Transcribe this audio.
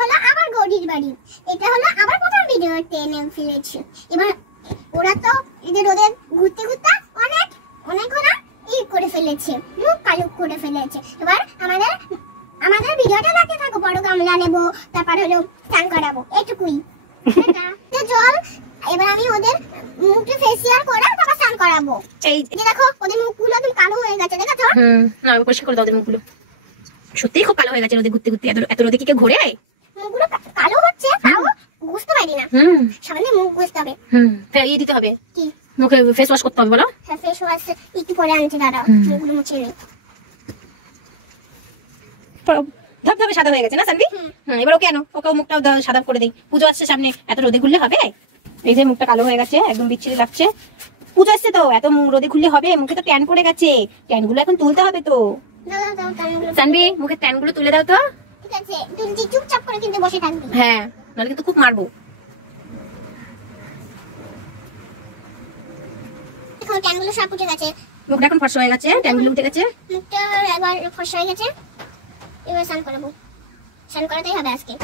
হলো আবার গৌরীর বাড়ি, এটা হলো আবার প্রথম ভিডিওতে এনে ফেলেছি। এবার ওরা তো এই যে রোদে ঘুরতে ঘুরতে অনেক অনেক ওরা করে ফেলেছে, মুখ কালো করে ফেলেছে। এবার আমাদের ভিডিওটা দেখতে থাকো। বড় গামলা নেবো, তারপর হলো স্নান করাবো, এটুকুই। জল এবার আমি ওদের মুখে ফেসিয়াল করে তারপর স্নান করাবো। এই যে দেখো ওদের মুখগুলো একদম কালো হয়ে গেছে, দেখেছো? না আমি পরিষ্কার করে দাও ওদের মুখগুলো, সত্যিই খুব কালো হয়ে গেছে রোদে ঘুরতে ঘুরতে। এত রোদে কি কেউ ঘোরে? মুখগুলো কালো হচ্ছে, তাও বুঝতে পারি না। সামনে মুখ বুঝতে হবে। ইয়ে দিতে হবে, কি মুখে ফেস ওয়াশ করতে হবে বলো? হ্যাঁ ফেস ওয়াশ একটু পরে আনছি, দাঁড়াও মুখগুলো মুছে নিই। ধবধবে সাদা হয়ে গেছে না সানভি? এবার ওকে আনো, ওকে মুখটাও সাদা করে দেই। পুজো আসছে সামনে, এত রোদে ঘুরলে হবে? এই যে মুখটা কালো হয়ে গেছে, একদম বিচ্ছিরি লাগছে। পুজো আসছে তো, এত রোদে ঘুরলে হবে? মুখে তো ট্যান পড়ে গেছে, ট্যান গুলো এখন তুলতে হবে তো। সানভি মুখের ট্যান গুলো তুলে দাও তো। ঠিক আছে, তুই চুপচাপ করে কিন্তু বসে থাকবি। হ্যাঁ, নাহলে কিন্তু খুব মারবো। দেখো ট্যানগুলো সব উঠে গেছে, মুখটা এখন ফর্সা হয়ে গেছে, ট্যানগুলো উঠে গেছে, মুখটা একবার ফর্সা হয়ে গেছে। এবার স্নান করাবো, স্নান করাতেই হবে আজকে।